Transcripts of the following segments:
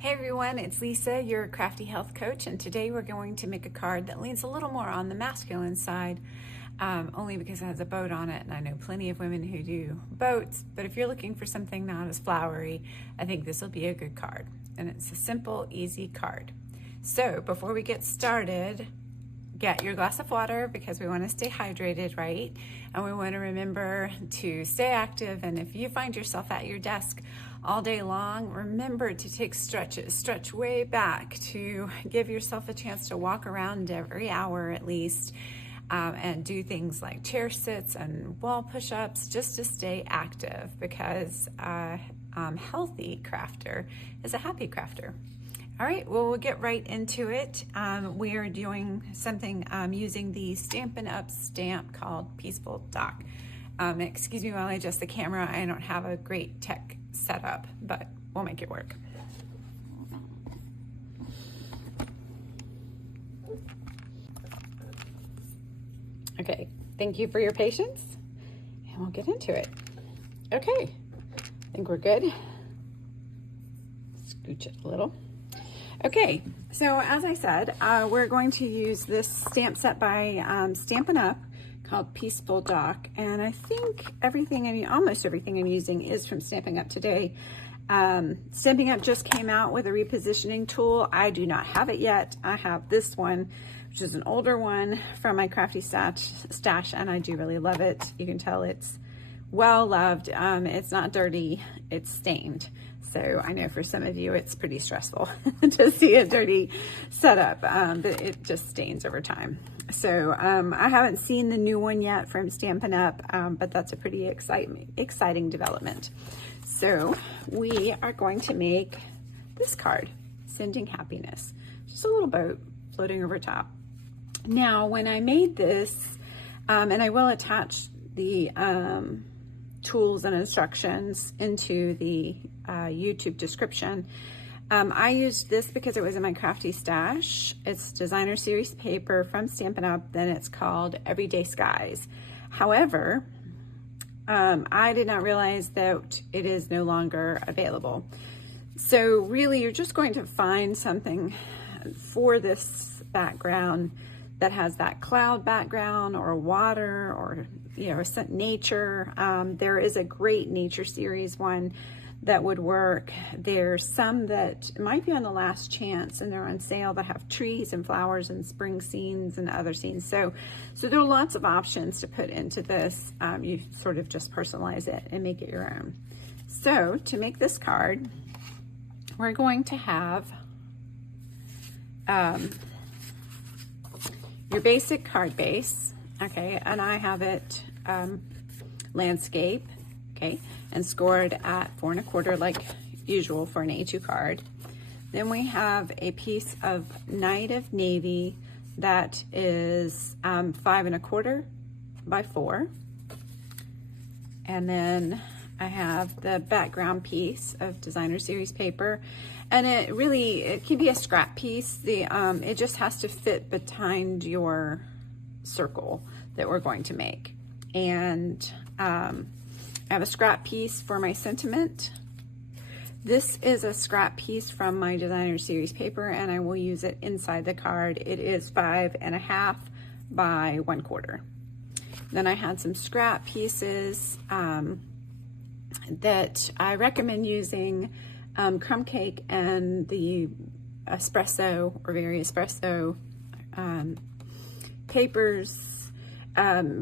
Hey everyone, it's Lisa, your Crafty Health Coach, and today we're going to make a card that leans a little more on the masculine side, only because it has a boat on it, and I know plenty of women who do boats, but if you're looking for something not as flowery, I think this will be a good card. And it's a simple, easy card. So before we get started, get your glass of water because we want to stay hydrated, right? And we want to remember to stay active, and if you find yourself at your desk all day long, remember to take stretches. Stretch way back to give yourself a chance to walk around every hour at least, and do things like chair sits and wall push-ups just to stay active, because a healthy crafter is a happy crafter. All right, well, we'll get right into it. We are doing something using the Stampin Up stamp called Peaceful Dock. Excuse me while I adjust the camera. I don't have a great tech setup, but we'll make it work. Okay, thank you for your patience, and we'll get into it. Okay, I think we're good. Scooch it a little. Okay, so as I said, we're going to use this stamp set by Stampin Up called Peaceful Dock, and I think almost everything I'm using is from Stampin' Up today. Stampin' Up just came out with a repositioning tool. I do not have it yet. I have this one, which is an older one from my Crafty stash, and I do really love it. You can tell it's well loved. It's not dirty, it's stained. So I know for some of you it's pretty stressful to see a dirty setup, but it just stains over time. So I haven't seen the new one yet from Stampin' Up, but that's a pretty exciting development. So we are going to make this card, Sending Happiness. Just a little boat floating over top. Now, when I made this, and I will attach the tools and instructions into the YouTube description. I used this because it was in my Crafty stash. It's designer series paper from Stampin' Up, then it's called Everyday Skies. However, I did not realize that it is no longer available. So really you're just going to find something for this background that has that cloud background or water or nature. There is a great nature series one that would work. There's some that might be on the last chance and they're on sale that have trees and flowers and spring scenes and other scenes. So there are lots of options to put into this. You sort of just personalize it and make it your own. So to make this card, we're going to have your basic card base, okay, and I have it landscape, okay, and scored at 4 1/4 like usual for an A2 card. Then we have a piece of Night of Navy that is 5 1/4 by 4, and then I have the background piece of designer series paper, and it can be a scrap piece. It just has to fit behind your circle that we're going to make. And I have a scrap piece for my sentiment. This is a scrap piece from my designer series paper, and I will use it inside the card. It is 5 1/2 by 1/4. Then I had some scrap pieces that I recommend using crumb cake and the espresso or very espresso papers,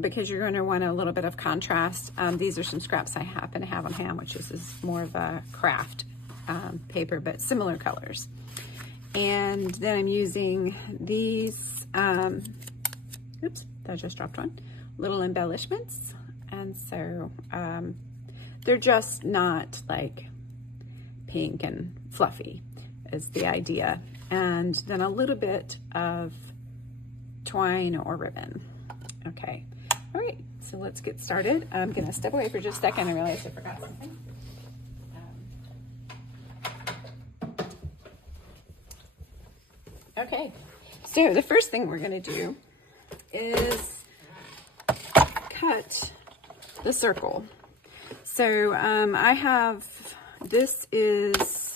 because you're going to want a little bit of contrast. These are some scraps I happen to have on hand, which is more of a craft paper, but similar colors. And then I'm using these, oops, I just dropped one, little embellishments. And so they're just not like pink and fluffy is the idea. And then a little bit of twine or ribbon. Okay, all right, so let's get started. I'm gonna step away for just a second. I realized I forgot something. Okay, so the first thing we're gonna do is cut the circle. So I have, this is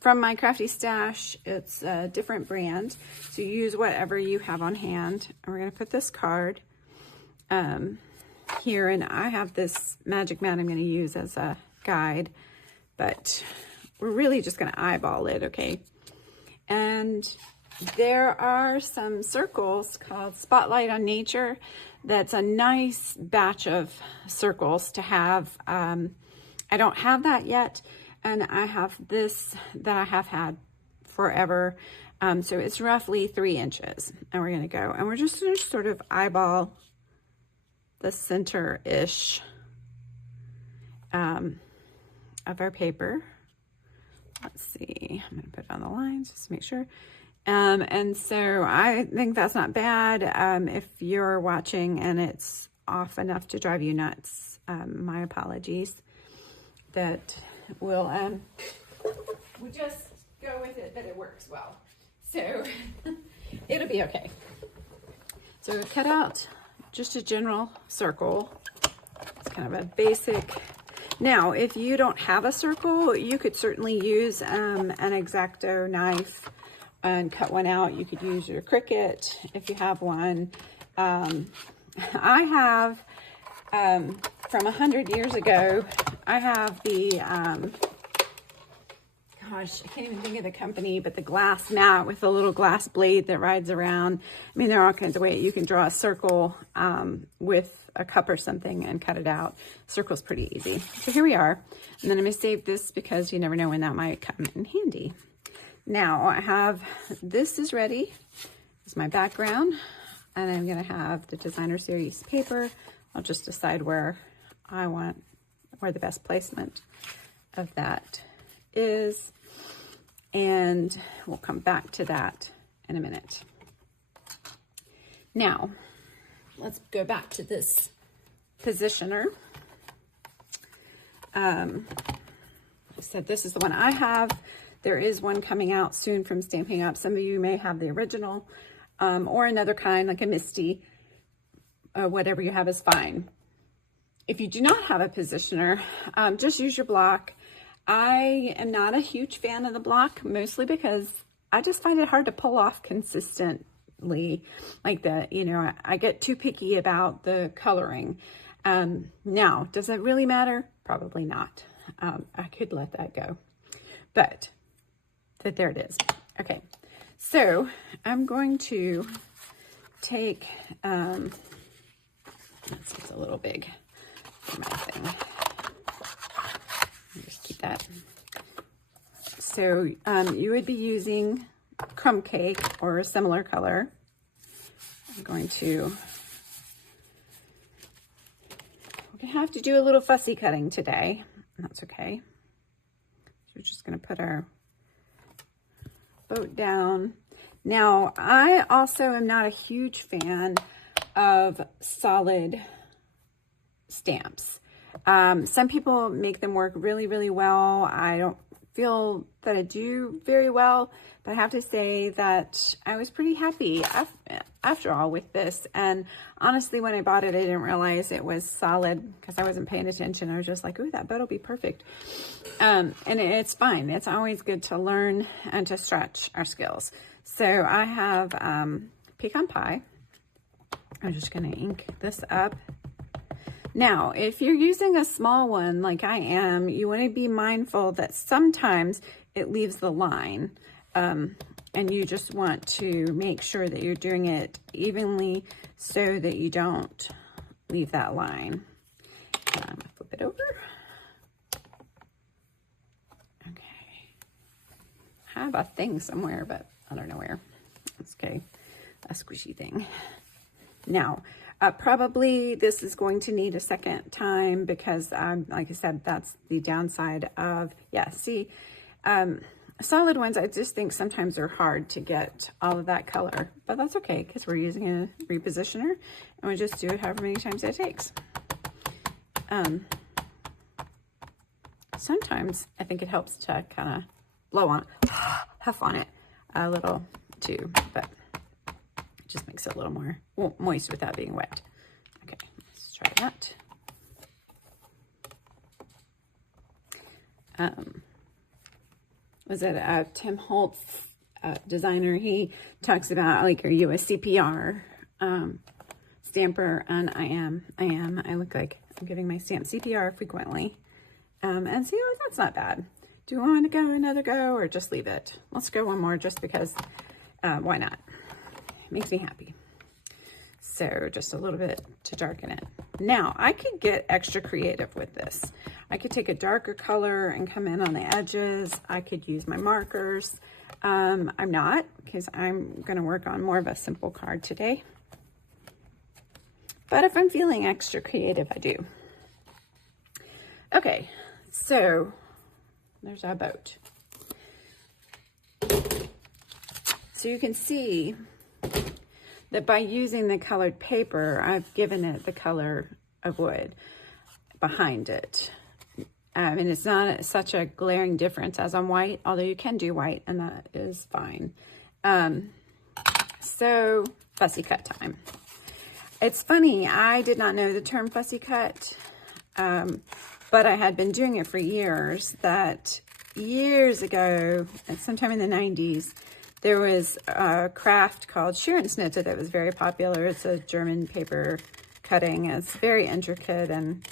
from my Crafty Stash. It's a different brand, so use whatever you have on hand. And we're going to put this card here, and I have this magic mat I'm going to use as a guide, but we're really just going to eyeball it, okay? And there are some circles called Spotlight on Nature. That's a nice batch of circles to have. I don't have that yet, and I have this that I have had forever. So it's roughly 3 inches, and we're going to go, and we're just going to sort of eyeball the center-ish of our paper. Let's see, I'm going to put it on the lines just to make sure. And so I think that's not bad. If you're watching and it's off enough to drive you nuts, my apologies. That we'll just go with it that it works well. So it'll be okay. So we've cut out just a general circle. It's kind of a basic. Now, if you don't have a circle, you could certainly use an X-Acto knife and cut one out. You could use your Cricut if you have one. I have, from 100 years ago, I have the, gosh, I can't even think of the company, but the glass mat with the little glass blade that rides around. I mean, there are all kinds of ways you can draw a circle with a cup or something and cut it out. Circle's pretty easy. So here we are. And then I'm going to save this because you never know when that might come in handy. Now I have, this is ready. This is my background. And I'm going to have the Designer Series paper. I'll just decide where the best placement of that is. And we'll come back to that in a minute. Now, let's go back to this positioner. I said this is the one I have. There is one coming out soon from Stampin' Up. Some of you may have the original or another kind, like a Misty. Whatever you have is fine. If you do not have a positioner, just use your block. I am not a huge fan of the block, mostly because I just find it hard to pull off consistently. Like I get too picky about the coloring. Now, does it really matter? Probably not. I could let that go, but there it is. Okay, so I'm going to take, it's a little big for my thing. I'll just keep that. So you would be using crumb cake or a similar color. I'm going to, we're gonna have to do a little fussy cutting today. That's okay. So we're just gonna put our boat down. Now, I also am not a huge fan of solid stamps. Some people make them work really, really well. I don't feel that I do very well, but I have to say that I was pretty happy after all with this. And honestly, when I bought it, I didn't realize it was solid because I wasn't paying attention. I was just like, ooh, that boat will be perfect. And it's fine. It's always good to learn and to stretch our skills. So I have pecan pie. I'm just going to ink this up. Now, if you're using a small one like I am, you want to be mindful that sometimes it leaves the line. And you just want to make sure that you're doing it evenly so that you don't leave that line. Flip it over. Okay. I have a thing somewhere, but I don't know where. That's okay. A squishy thing. Now, probably this is going to need a second time because, like I said, that's the downside of, solid ones, I just think sometimes they're hard to get all of that color, but that's okay because we're using a repositioner and we just do it however many times it takes. Sometimes I think it helps to kind of blow on, huff on it a little too, but it just makes it a little more moist without being wet. Okay, let's try that. was it Tim Holtz, designer? He talks about like, are you a CPR stamper? And I am. I look like I'm giving my stamp CPR frequently. And so that's not bad. Do you want to go another go or just leave it? Let's go one more just because, why not? It makes me happy. So just a little bit to darken it. Now I could get extra creative with this. I could take a darker color and come in on the edges. I could use my markers. I'm not, because I'm going to work on more of a simple card today. But if I'm feeling extra creative, I do. Okay, so there's our boat. So you can see that by using the colored paper, I've given it the color of wood behind it. And it's not such a glaring difference as on white, although you can do white, and that is fine. So fussy cut time. It's funny, I did not know the term fussy cut, but I had been doing it for years. That years ago, sometime in the 90s, there was a craft called Shear and Snitte that was very popular. It's a German paper cutting. It's very intricate and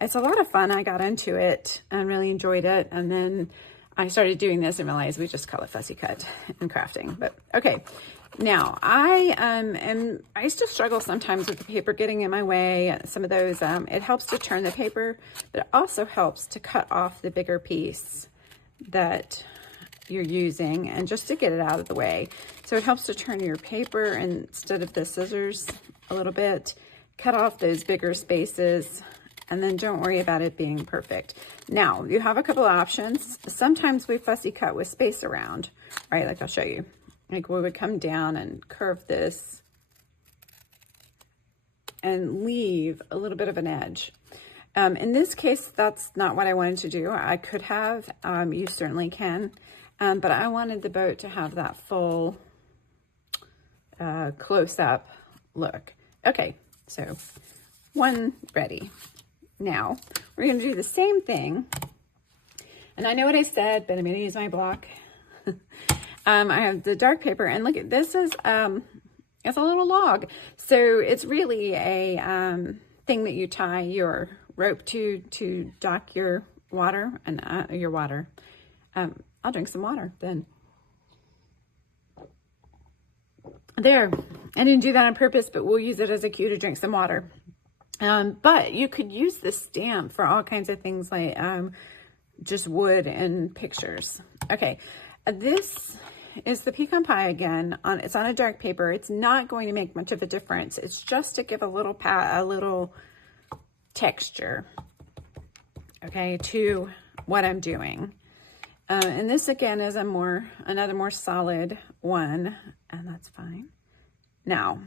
it's a lot of fun. I got into it and really enjoyed it. And then I started doing this and realized we just call it fussy cut in crafting. But okay, now I still struggle sometimes with the paper getting in my way. Some of those, it helps to turn the paper, but it also helps to cut off the bigger piece that you're using and just to get it out of the way. So it helps to turn your paper instead of the scissors a little bit, cut off those bigger spaces, and then don't worry about it being perfect. Now, you have a couple of options. Sometimes we fussy cut with space around, right? Like I'll show you. Like we would come down and curve this and leave a little bit of an edge. In this case, that's not what I wanted to do. I could have, you certainly can. But I wanted the boat to have that full close-up look. Okay, so one ready. Now, we're going to do the same thing. And I know what I said, but I'm going to use my block. I have the dark paper, and look at this is it's a little log. So it's really a thing that you tie your rope to dock your water and your water. I'll drink some water then. There, I didn't do that on purpose, but we'll use it as a cue to drink some water. But you could use this stamp for all kinds of things like just wood and pictures. Okay, this is the pecan pie again. It's on a dark paper. It's not going to make much of a difference. It's just to give a little texture, okay, to what I'm doing. And this again is another more solid one, and that's fine. Now,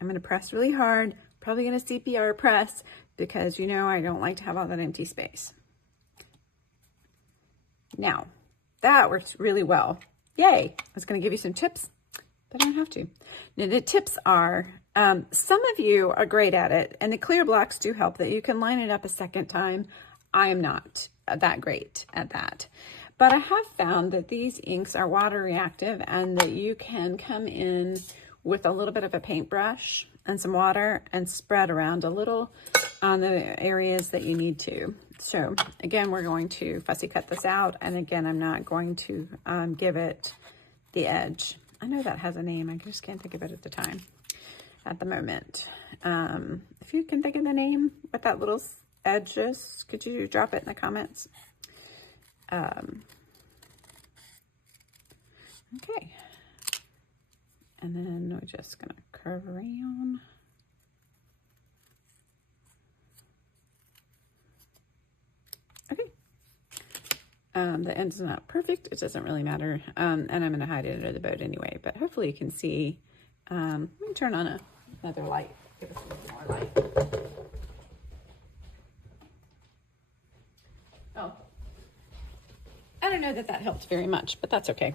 I'm going to press really hard, probably going to CPR press because you know I don't like to have all that empty space. Now, that works really well. Yay! I was going to give you some tips, but I don't have to. Now, the tips are, some of you are great at it, and the clear blocks do help that you can line it up a second time. I am not that great at that. But I have found that these inks are water reactive and that you can come in with a little bit of a paintbrush and some water and spread around a little on the areas that you need to. So again, we're going to fussy cut this out. And again, I'm not going to give it the edge. I know that has a name. I just can't think of it at the moment. If you can think of the name with that little edge is, could you drop it in the comments? Okay, and then we're just gonna curve around. Okay, the end's not perfect. It doesn't really matter, and I'm gonna hide it under the boat anyway. But hopefully you can see. Let me turn on another light. Give us a little more light. Oh. I don't know that helped very much, but that's okay.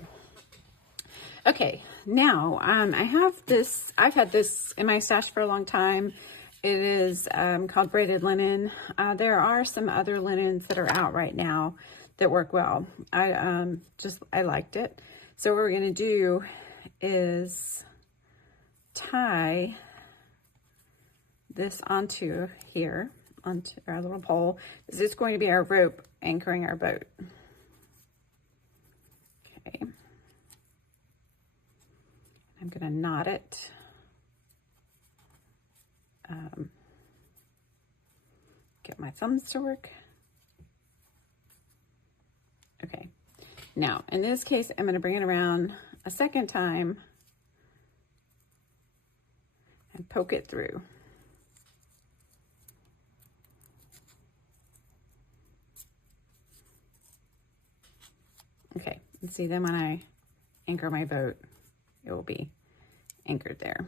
Okay, now I have this, I've had this in my stash for a long time. It is called braided linen. There are some other linens that are out right now that work well. I liked it. So what we're going to do is tie this onto here, onto our little pole. This is going to be our rope anchoring our boat. Okay. I'm going to knot it. Get my thumbs to work. Okay. Now, in this case, I'm going to bring it around a second time and poke it through. Okay, and see, then when I anchor my boat, it will be anchored there.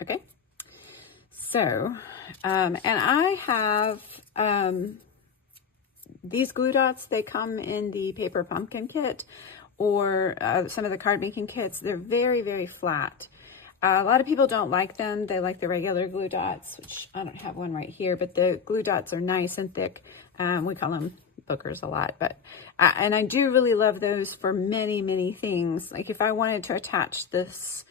Okay, so, and I have these glue dots. They come in the paper pumpkin kit or some of the card making kits. They're very, very flat. A lot of people don't like them. They like the regular glue dots, which I don't have one right here, but the glue dots are nice and thick. We call them bookers a lot, but and I do really love those for many, many things. Like if I wanted to attach this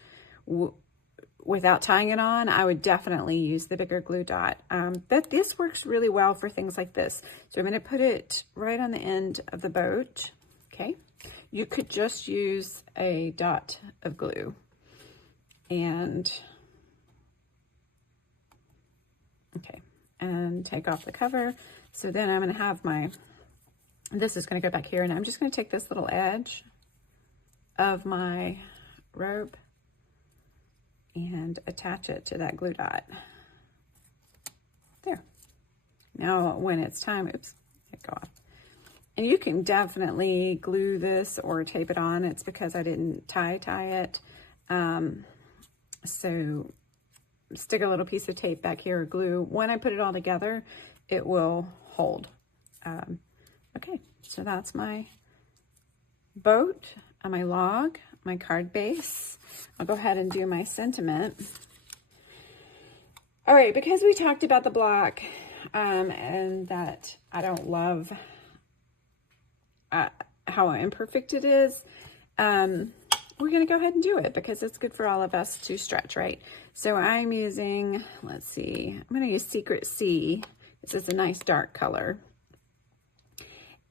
without tying it on, I would definitely use the bigger glue dot. But this works really well for things like this. So I'm going to put it right on the end of the boat. Okay. You could just use a dot of glue and okay, and take off the cover. So then I'm going to have this is going to go back here, and I'm just going to take this little edge of my rope and attach it to that glue dot. There. Now when it's time, oops, it go off. And you can definitely glue this or tape it on. It's because I didn't tie it. So stick a little piece of tape back here or glue. When I put it all together, it will hold. Okay, so that's my boat, my log, my card base. I'll go ahead and do my sentiment. All right, because we talked about the block and that I don't love how imperfect it is, we're going to go ahead and do it because it's good for all of us to stretch, right? So I'm using, let's see, I'm going to use Secret Sea. This is a nice dark color.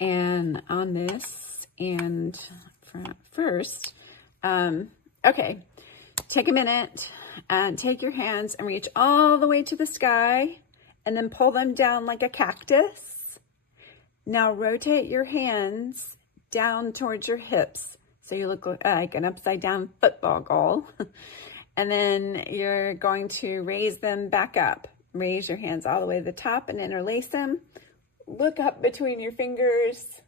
And on this, and first, okay, take a minute and take your hands and reach all the way to the sky and then pull them down like a cactus. Now rotate your hands down towards your hips so you look like an upside down football goal. And then you're going to raise them back up. Raise your hands all the way to the top and interlace them. Look up between your fingers.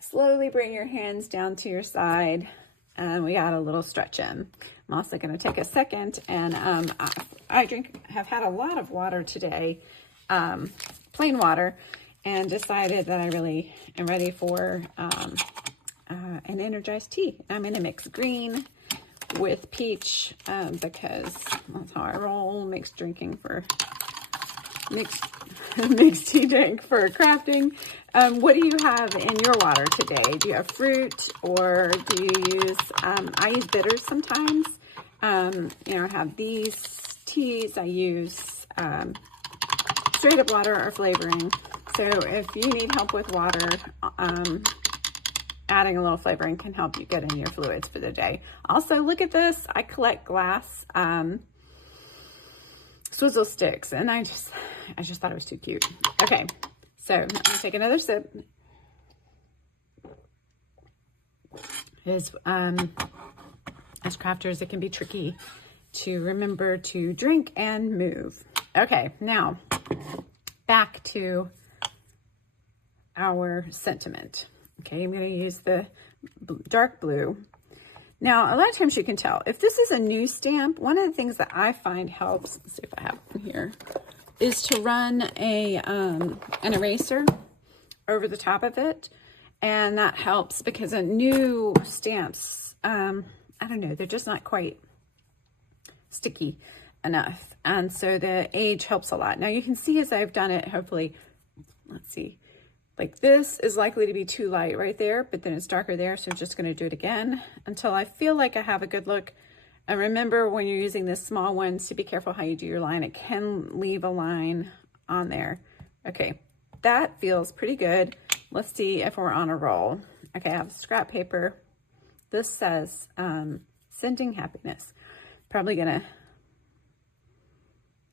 Slowly bring your hands down to your side. And we got a little stretch in. I'm also going to take a second and have had a lot of water today, plain water, and decided that I really am ready for an energized tea. I'm going to mix green with peach because that's how I roll. Mixed tea drink for crafting. What do you have in your water today? Do you have fruit or do you use, I use bitters sometimes. You know, I have these teas. I use straight up water or flavoring. So if you need help with water, adding a little flavoring can help you get in your fluids for the day. Also, look at this. I collect glass swizzle sticks, and I just thought it was too cute. Okay, so I'm gonna take another sip. As crafters, it can be tricky to remember to drink and move. Okay, now back to our sentiment. Okay, I'm going to use the dark blue. Now, a lot of times you can tell if this is a new stamp. One of the things that I find helps, let's see if I have one here, is to run an eraser over the top of it. And that helps because a new stamps, I don't know, they're just not quite sticky enough. And so the age helps a lot. Now you can see as I've done it, hopefully, let's see, Like this is likely to be too light right there, but then it's darker there. So I'm just gonna do it again until I feel like I have a good look. And remember when you're using this small ones to be careful how you do your line. It can leave a line on there. Okay, that feels pretty good. Let's see if we're on a roll. Okay, I have scrap paper. This says sending happiness. Probably gonna,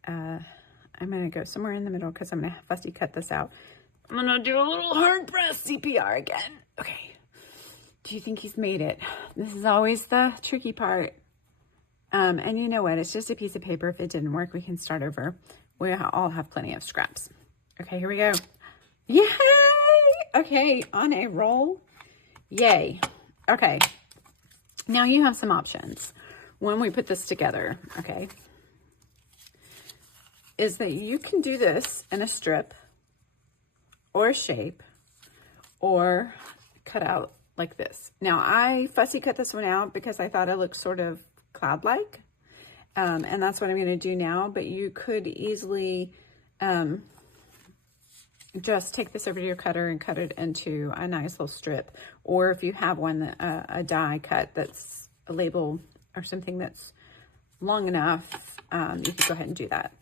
I'm gonna go somewhere in the middle because I'm gonna fussy cut this out. I'm gonna do a little hard press CPR again. Okay, do you think he's made it? This is always the tricky part. And you know what? It's just a piece of paper. If it didn't work, we can start over. We all have plenty of scraps. Okay, here we go. Yay! Okay, on a roll. Yay. Okay. Now you have some options when we put this together, okay? Is that you can do this in a strip or a shape or cut out like this. Now I fussy cut this one out because I thought it looked sort of cloud-like, and that's what I'm going to do now. But you could easily just take this over to your cutter and cut it into a nice little strip, or if you have one that a die cut that's a label or something that's long enough, you can go ahead and do that.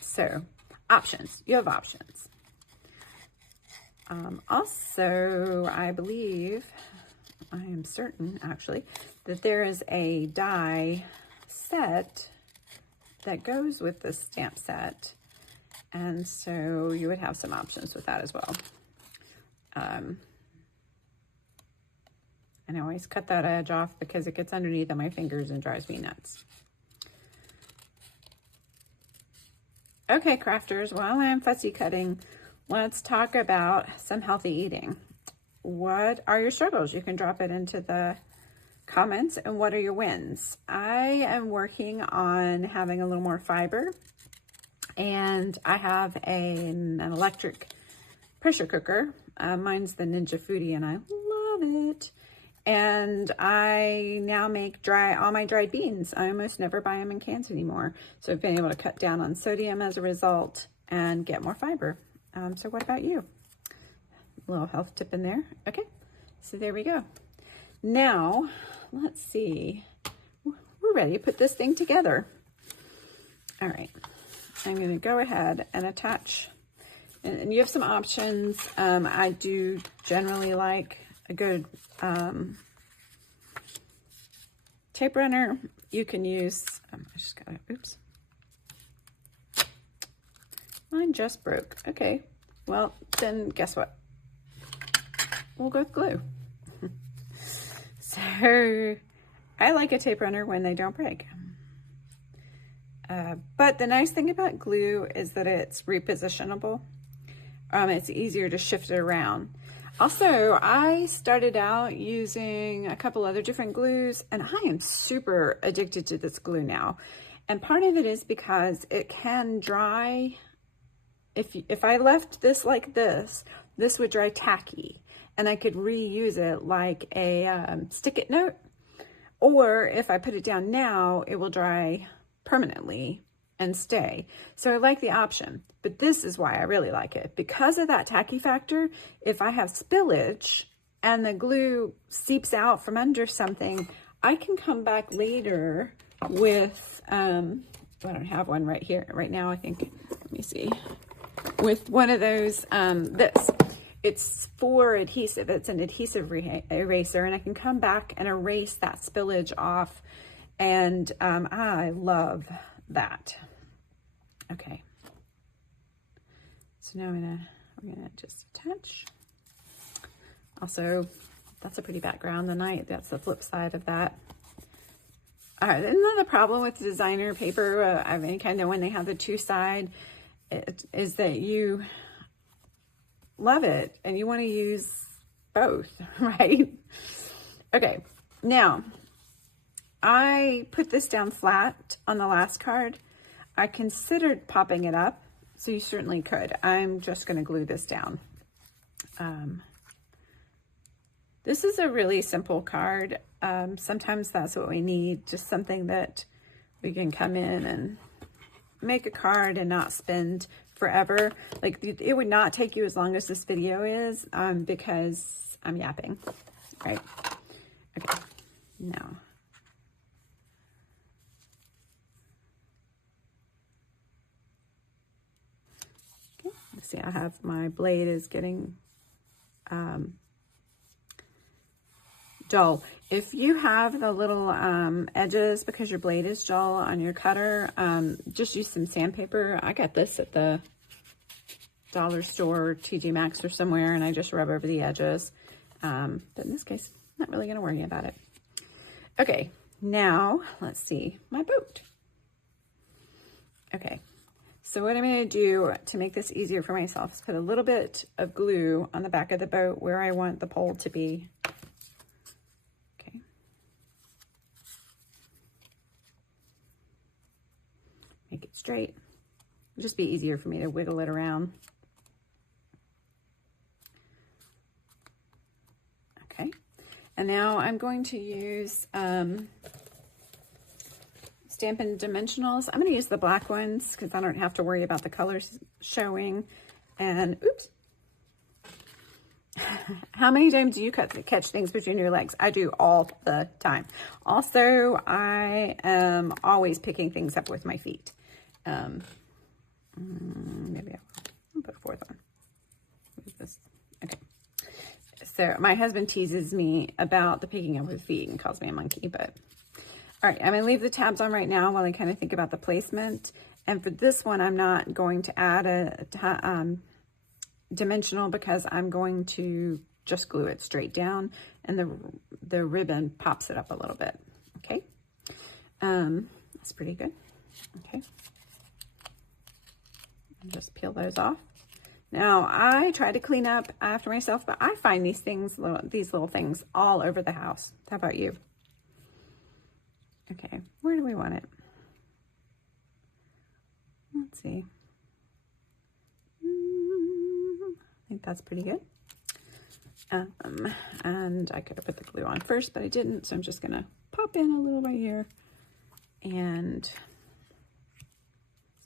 So options, you have options. Also, I believe, I am certain actually, that there is a die set that goes with the stamp set. And so you would have some options with that as well. And I always cut that edge off because it gets underneath of my fingers and drives me nuts. Okay, crafters, while I'm fussy cutting, let's talk about some healthy eating. What are your struggles? You can drop it into the comments. And what are your wins? I am working on having a little more fiber, and I have an electric pressure cooker. Mine's the Ninja Foodie, and I love it. And I now make all my dried beans. I almost never buy them in cans anymore. So I've been able to cut down on sodium as a result and get more fiber. So what about you? A little health tip in there. Okay, so there we go. Now, let's see. We're ready to put this thing together. All right, I'm going to go ahead and attach. And you have some options. I do generally like a good tape runner. You can use, I just got it, oops. Mine just broke. Okay, well, then guess what? We'll go with glue. So I like a tape runner when they don't break. But the nice thing about glue is that it's repositionable. It's easier to shift it around. Also, I started out using a couple other different glues, and I am super addicted to this glue now. And part of it is because it can dry. If I left this like this would dry tacky, and I could reuse it like a stick-it note. Or if I put it down now, it will dry permanently and stay. So I like the option, but this is why I really like it. Because of that tacky factor, if I have spillage and the glue seeps out from under something, I can come back later with, I don't have one right here, right now, I think, let me see, with one of those, this. It's for adhesive. It's an adhesive eraser, and I can come back and erase that spillage off, and I love that. Okay, so now we're gonna just attach. Also, that's a pretty background. That's the flip side of that. All right, another problem with designer paper of any kind, when they have the two-side, is that you love it and you want to use both, right? Okay, now I put this down flat on the last card. I considered popping it up, so you certainly could. I'm just going to glue this down. This is a really simple card. Sometimes that's what we need, just something that we can come in and make a card and not spend forever. Like it would not take you as long as this video is, because I'm yapping, right? Okay, now. Okay, let's see, I have my blade is getting dull. If you have the little edges because your blade is dull on your cutter, just use some sandpaper. I got this at the dollar store, TJ Maxx or somewhere, and I just rub over the edges. But in this case, I'm not really going to worry about it. Okay, now let's see my boat. Okay, so what I'm going to do to make this easier for myself is put a little bit of glue on the back of the boat where I want the pole to be. Okay. Make it straight. It'll just be easier for me to wiggle it around. Okay, and now I'm going to use Stampin Dimensionals. I'm going to use the black ones because I don't have to worry about the colors showing. And oops. How many times do you catch things between your legs? I do all the time. Also, I am always picking things up with my feet. Maybe I'll put a fourth one. What is this? Okay. So my husband teases me about the picking up with feet and calls me a monkey, but all right, I'm going to leave the tabs on right now while I kind of think about the placement. And for this one, I'm not going to add a dimensional because I'm going to just glue it straight down, and the ribbon pops it up a little bit. Okay, that's pretty good. Okay, and just peel those off. Now I try to clean up after myself, but I find these little things all over the house. How about you? Okay, where do we want it? Let's see. I think that's pretty good. And I could have put the glue on first, but I didn't, so I'm just gonna pop in a little right here and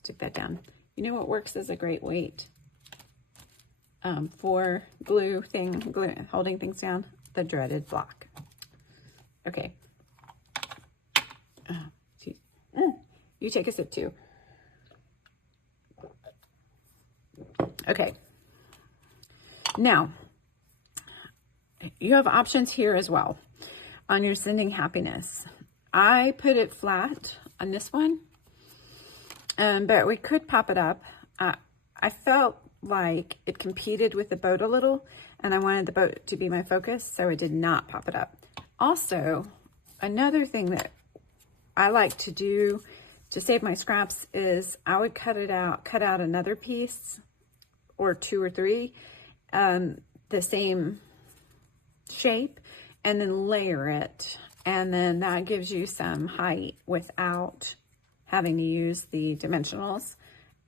stick that down. You know what works as a great weight for glue holding things down? The dreaded block. Okay. You take a sip too. Okay. Now, you have options here as well on your Sending Happiness. I put it flat on this one, but we could pop it up. I felt like it competed with the boat a little, and I wanted the boat to be my focus, so I did not pop it up. Also, another thing that I like to do to save my scraps is I would cut out another piece or two or three, the same shape, and then layer it. And then that gives you some height without having to use the dimensionals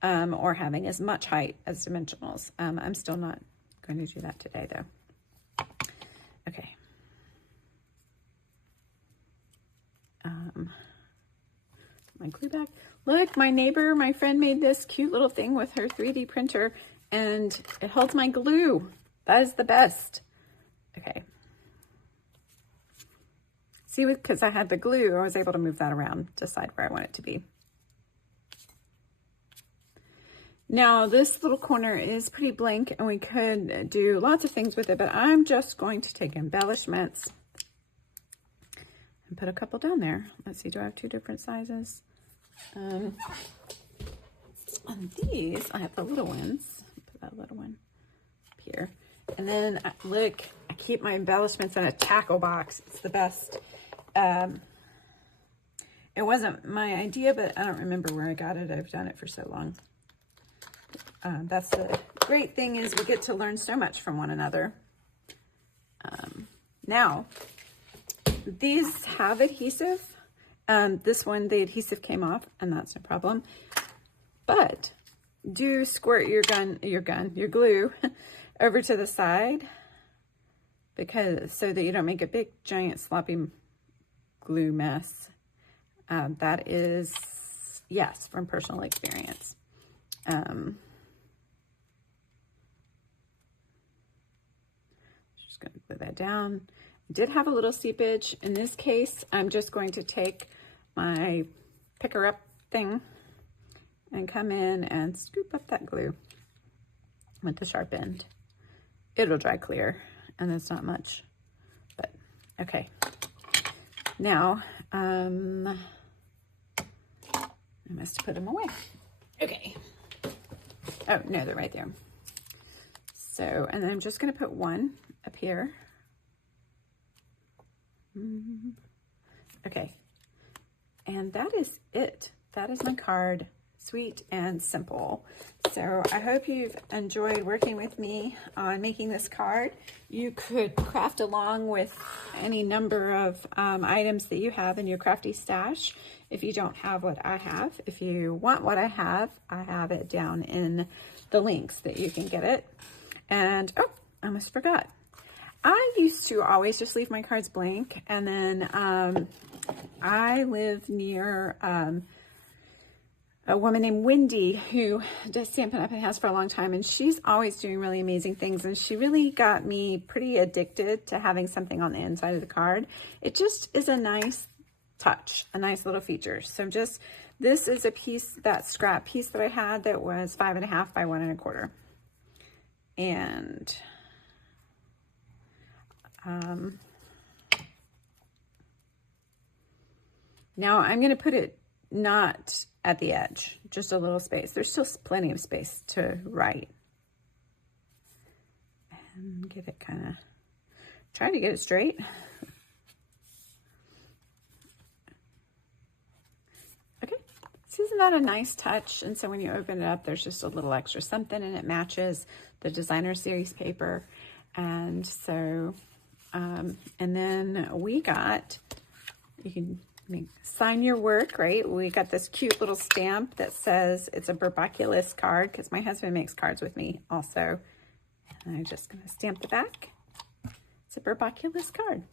or having as much height as dimensionals. I'm still not going to do that today though. Okay. My glue back. Look, my neighbor, my friend made this cute little thing with her 3D printer, and it holds my glue. That is the best. Okay. See, because I had the glue, I was able to move that around, decide where I want it to be. Now, this little corner is pretty blank, and we could do lots of things with it, but I'm just going to take embellishments and put a couple down there. Let's see, do I have two different sizes? On these, I have the little ones. Put that little one up here. And then, look, I keep my embellishments in a tackle box. It's the best. It wasn't my idea, but I don't remember where I got it. I've done it for so long. That's the great thing, is we get to learn so much from one another. Now, these have adhesive. This one, the adhesive came off, and that's no problem. But do squirt your glue over to the side, because so that you don't make a big, giant, sloppy glue mess. That is, yes, from personal experience. Just going to glue that down. I did have a little seepage. In this case, I'm just going to take my picker up thing and come in and scoop up that glue with the sharp end. It'll dry clear, and it's not much, but okay. Now, I must have put them away. Okay. Oh, no, they're right there. So, and then I'm just going to put one up here. Okay. And that is it. That is my card. Sweet and simple. So I hope you've enjoyed working with me on making this card. You could craft along with any number of items that you have in your crafty stash. If you don't have what I have, if you want what I have it down in the links that you can get it. And oh, I almost forgot. I used to always just leave my cards blank, and then I live near a woman named Wendy who does Stampin' Up and has for a long time, and she's always doing really amazing things, and she really got me pretty addicted to having something on the inside of the card. It just is a nice touch, a nice little feature. So just, this is a piece, that scrap piece that I had that was 5.5 by 1 1/4. And now I'm going to put it not at the edge, just a little space. There's still plenty of space to write. And get it kind of, try to get it straight. Okay, so isn't that a nice touch? And so when you open it up, there's just a little extra something, and it matches the designer series paper. And so, and then we got, you can sign your work, right? We got this cute little stamp that says it's a Photopolymer card, because my husband makes cards with me also. And I'm just going to stamp the back. It's a Photopolymer card.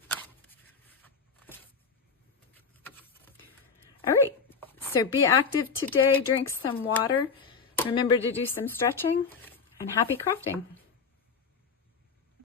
All right, so be active today, drink some water. Remember to do some stretching, and happy crafting.